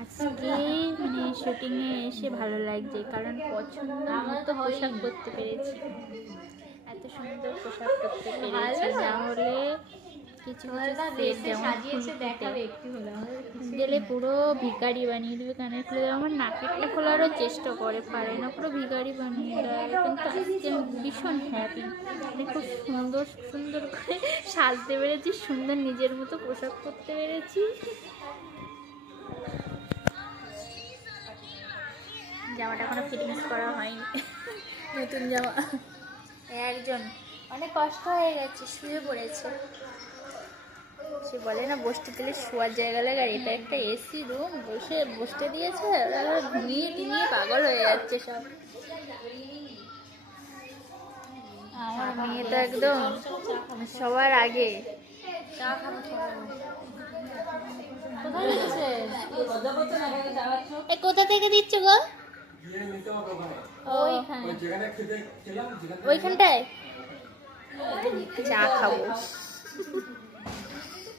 আজকে মানে শুটিংয়ে এসে ভালো লাগছে, কারণ পছন্দ মতো পোশাক করতে পেরেছি। এত সুন্দর পোশাক করতে পেরেছি, না হলে কিছু গেলে পুরো ভিখারি বানিয়ে দেবে। কানের খুলে দেবে, আমার নাকেরটা খোলারও চেষ্টা করে, পারে না, পুরো ভিখারি বানিয়ে দেয়। কিন্তু আজকে আমি ভীষণ হ্যাপি, মানে খুব সুন্দর সুন্দর করে সাজতে পেরেছি, সুন্দর নিজের মতো পোশাক করতে পেরেছি। জামাটা এখনো ফিটিংস করা হয়নি, নতুন জামা। একজন অনেক কষ্ট হয়ে গেছে, শুয়ে পড়েছে। সে বলে না বসতে দিলে শোয়ার জায়গা লাগে, আর এটা একটা এসি রুম, বসতে দিয়েছে, ঘুমিয়ে টুমিয়ে পাগল হয়ে যাচ্ছে সব। আমার মেয়ে তো একদম সবার আগে। কোথা থেকে দিচ্ছ গো? ওইখানটায় চা খাবো।